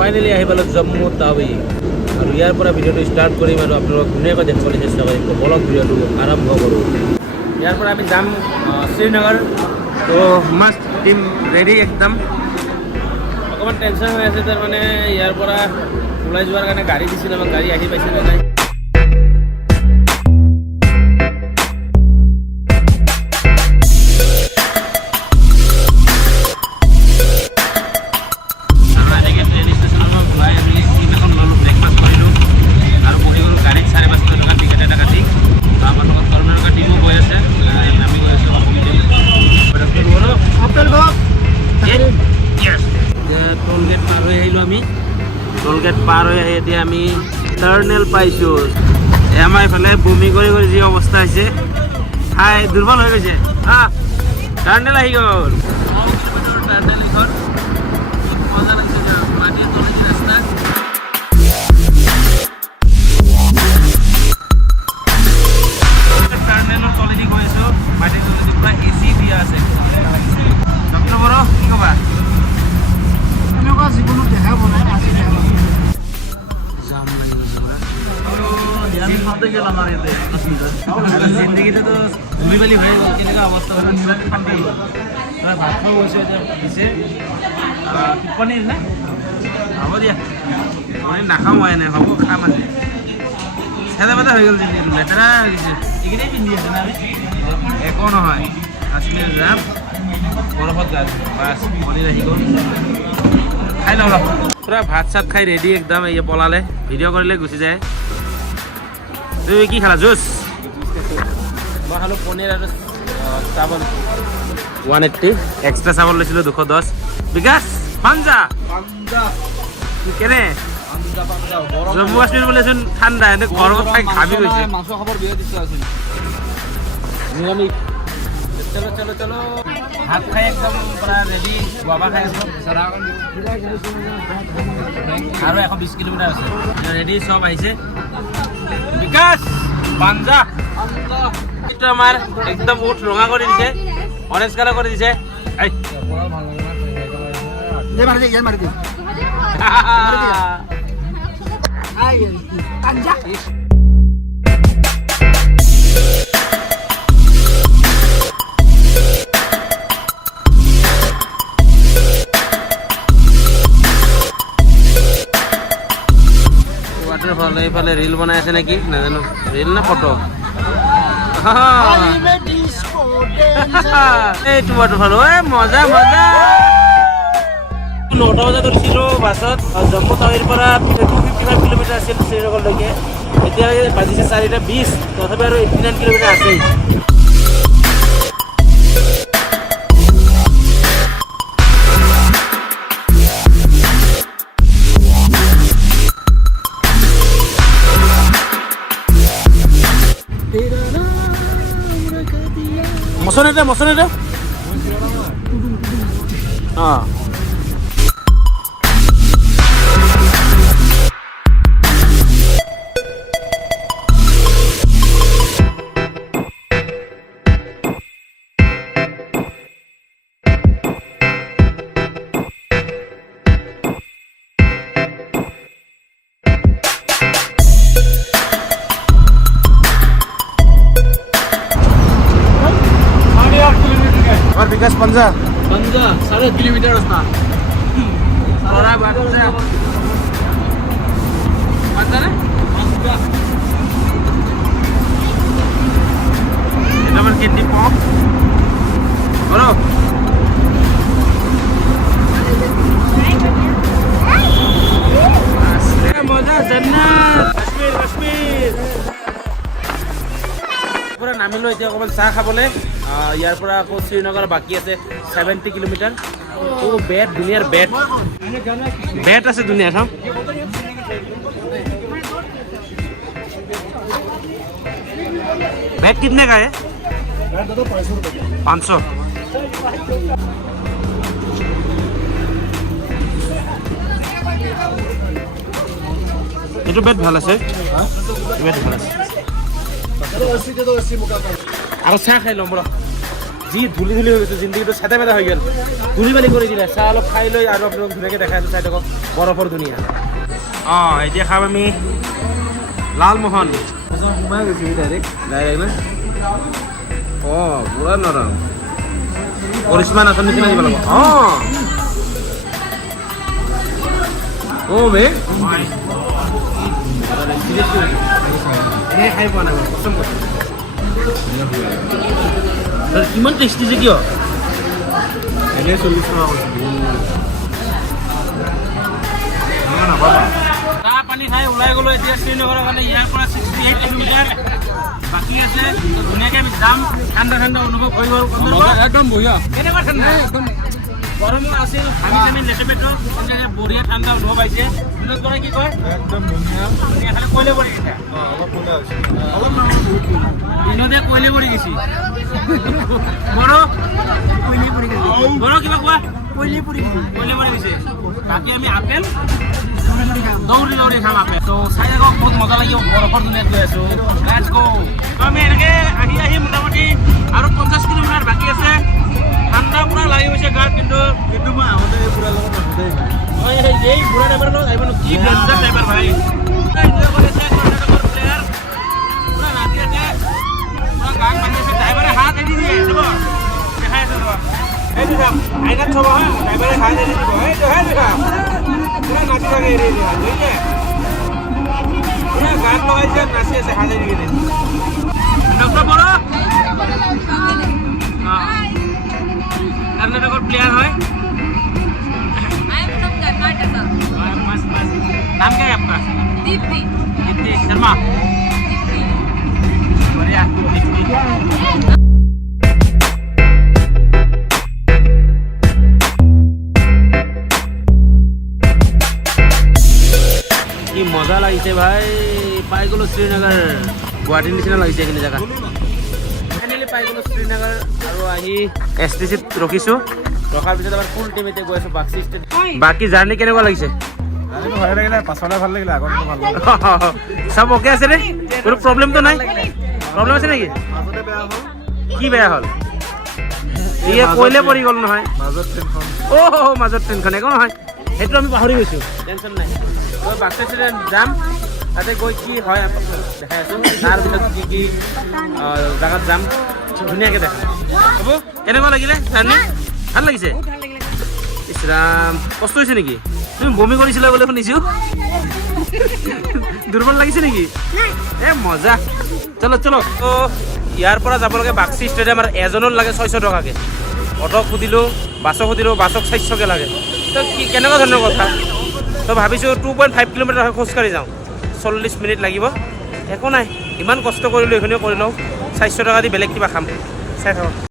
Finally আহি পালোঁ জম্মু টাৱি আৰু ইয়াৰ পৰা ভিডিঅ'টো ষ্টাৰ্ট কৰিম আৰু আপোনালোকক ধুনীয়াকৈ দেখুৱাবলৈ চেষ্টা কৰিম বলক ভিডিঅ'টো আৰম্ভ কৰোঁ ইয়াৰ পৰা আমি যাম শ্ৰীনগৰ তো মাষ্ট টিম ৰেডি একদম অকণমান টেনশ্যন হৈ আছে তাৰমানে ইয়াৰ পৰা ওলাই যোৱাৰ কাৰণে গাড়ী দিছিল আমাক গাড়ী আহি পাইছে নে নাই টোলগেট পাৰ হৈ আহি এতিয়া আমি টাৰ্নেল পাইছোঁ আমাৰ এইফালে বমি কৰি কৰি যি অৱস্থা হৈছে হাই দুৰ্বল হৈ গৈছে টাৰ্নেল আহি গ'ল টাৰ্নেল এখন মজা লাগিছে মাটিৰ তলেদি ৰাস্তা টাৰ্নেলৰ তলেদি গৈ আছোঁ মাটিৰ তলেদি পুৰা এচি দিয়া আছে ডক্টৰ বড়ো কি ক'বা এনেকুৱা জীৱনত দেখা পোৱা নাই আজি দেখা পালোঁ জিন্দগীটো ঘূৰি মেলি হৈ গ'ল কেনেকুৱা অৱস্থা ভাত খাব গৈছোঁ এতিয়া দিছে পনীৰ নে হ'ব দিয়া পনীৰ নাখাওঁ মই এনে হ'ব খাম আজি চেদা বেদা হৈ গ'ল জিন্দগীটো লেতেৰা হৈ গৈছে এইকেইটাই পিন্ধি আছে না আমি একো নহয় কাশ্মীৰ যাম বৰফত গা বাছ পনীৰ আহি গ'ল খাই লওঁ পুৰা ভাত চাত খাই ৰেডি একদম এই পলালে ভিডিঅ' কৰিলে গুচি যায় তুমি কি খালা জুচ মই খালোঁ পনীৰ আৰু চাৱল 180 এক্সট্ৰা চাৱল লৈছিলোঁ 210 বিকাশ পাঞ্জা কেনে জম্মু কাশ্মীৰ বোলেচোন ঠাণ্ডা এনে গৰমত খাই ঘামি গৈছে মাংস খাবৰ বিয়া দিছে আছিল নিৰামিষ চলো চলো চলো ভাত খাই একদম পুৰা ৰেডি বাবা খাই আছোঁ আৰু 120 কিলোমিটাৰ আছে ৰেডি চব আহিছে বিকাশ পাঞ্জা এইটো আমাৰ একদম উঠ ৰঙা কৰি দিছে অৰেঞ্জ কালাৰ কৰি দিছে এইফালে ৰিল বনাই আছে নেকি নাজানো ৰিল না ফটো এইটো ৱাটাৰফল মজা মজা 9টা বজাত উঠিছিলোঁ বাছত জম্মু টাৱিৰ পৰা 255 কিলোমিটাৰ আছিল শ্ৰীনগৰলৈকে এতিয়া বাজিছে 4:20 তথাপি আৰু 89 কিলোমিটাৰ আছেই মচনেটা विकास पंजा 7.5 किलोमीटर असता थोड़ा बच्चा पंजा ना ये नंबर कितनी पॉप बोलो मजा जन्नत कश्मीर कश्मीर पूरा नामिलो এতিয়া অকমান চাহ খাবলে ইয়াৰ পৰা আকৌ শ্ৰীনগৰ বাকী আছে 70 কিলোমিটাৰ ও বেট দুনিয়াৰ বেট আছে দুনিয়াৰ হম बैट कितने का है? बैट तो 500 रुपये 500 এইটো বেট ভাল আছে বেট ভাল আছে আৰু চাহ খাই লম বৰা যি ধূলি হৈ গৈছে, জিন্দগীটো চেটা মেটা হৈ গ'ল, ধূলি বালি কৰি দিলে। চাহ অলপ খাই লৈ আৰু আপোনালোক ধুনীয়াকৈ দেখাই আছোঁ, চাই থাকক বৰফৰ ধুনীয়া। অঁ এতিয়া খাম আমি লালমোহন। সোমাই গৈছে ডাইৰেক্ট না? অঁ পুৰা নৰম, কৰিশ্মা নাচৰ নিচিনা দিব লাগিব। অঁ বে এনেই খাই পোৱা নাই কচম কৈছোঁ। কিমান টেষ্টি যে কিয় এনেই 40 টকা চাহ পানী খাই ওলাই গ'লো এতিয়া শ্ৰীনগৰৰ কাৰণে। ইয়াৰ পৰা 68 কিলোমিটাৰ বাকী আছে, ধুনীয়াকৈ আমি যাম। ঠাণ্ডা অনুভৱ কৰিব। একদম বঢ়িয়া, কেনেকুৱা ঠাণ্ডা, একদম গৰমো আছিল, ভাঙি চামি লেটে পেটৰ বঢ়িয়া ঠাণ্ডা অনুভৱ পাইছে। বিনোদ কৰে কি কয় একদম ধুনীয়া খালি কয়লে পৰি গৈছে, অলপ বিনোদে কয়লে পৰি গৈছে। বৰ কিবা কোৱা, কয়লে পৰি গৈছে। বাকী আমি আপেল দৌৰি খাম আপেল। ত' চাই থাকক, বহুত মজা লাগিব। বৰফৰ দুনিয়াত গৈ আছোঁ। লেটছ গো। ত' আমি এনেকৈ আহি মোটামুটি আৰু 50 কিলোমিটাৰ বাকী আছে। ঠাণ্ডা পুৰা লাগি গৈছে গাত, কিন্তু মই আহোঁতে এই বুঢ়াৰ লগত নাহোঁতেই মই এই বুঢ়া ড্ৰাইভাৰৰ লগত আহিব নো, কি ডেঞ্জাৰ ড্ৰাইভাৰ ভাই। পুৰা এনজয় কৰি আছে, কৰ্ণাটকৰ প্লেয়াৰ পুৰা নাচি আছে, পুৰা গান বাজি আছে। ড্ৰাইভাৰে হাত এৰি দিয়ে চাব, দেখাই আছে ৰ'বা, এইটো চাম আইনাত চাব হা, ড্ৰাইভাৰে হাত এৰি দিব, এইটো পুৰা নাচি থাকে এৰি দিয়ে, বুজিছে পুৰা গান লগাইছে, নাচি আছে হাত এৰি কিনে। ডক্টৰ বড়ো कर्नाटक प्लेयर है। मस्त मस्त। नाम क्या है आपका? दीप्ति। दीप्ति शर्मा। बढ़िया दीप्ति। কি মজা লাগিছে ভাই, পাই গ'লো শ্ৰীনগৰ। গুৱাহাটীৰ নিচিনা লাগিছে এইখিনি জেগা। ফাইনেলি পাই গ'লো শ্ৰীনগৰ আৰু আহি STCত ৰখিছোঁ। ৰখাৰ পিছত আমাৰ ফুল টিম এতিয়া গৈ আছোঁ বাক্সি ষ্টেট। বাকী জাৰ্ণি কেনেকুৱা লাগিছে? ভালে লাগিলে, পাছলৈ ভাল লাগিলে, আগত ভাল লাগিলে। চব অ'কে আছে নে? কোনো প্ৰব্লেমটো নাই? প্ৰব্লেম আছে নেকি? কি বেয়া হ'ল? ইয়ে কৈলে পৰি গ'ল নহয় মাজত ট্ৰেইনখন। মাজত ট্ৰেইনখন একো নহয়, সেইটো আমি পাহৰি গৈছোঁ, টেনশ্যন নাই। মই বাক্সি ষ্টেট যাম, তাতে গৈ কি হয় দেখাই আছোঁ। তাৰপিছত কি জেগাত যাম ধুনীয়াকৈ দেখাম। হ'ব কেনেকুৱা লাগিলে জাৰ্ণি? ভাল লাগিছে? ইছৰাম কষ্ট হৈছে নেকি? তুমি বমি কৰিছিলা বোলে শুনিছোঁ, দুৰ্বল লাগিছে নেকি? মজা। চলো চলো। ইয়াৰ পৰা যাব লাগে বাক্সি ষ্টেডিয়াম, আৰু এজনৰ লাগে 600 টকাকৈ। অ'টক সুধিলোঁ, বাছক সুধিলোঁ, বাছক 400কৈ লাগে। তো কি কেনেকুৱা ধৰণৰ কথা? তো ভাবিছোঁ 2.5 কিলোমিটাৰ হয়, খোজকাঢ়ি যাওঁ, 40 মিনিট লাগিব। একো নাই, ইমান কষ্ট কৰিলোঁ, এইখিনিও কৰি লওঁ। 400 টকা দি বেলেগ কিবা খাম, চাই থাকক।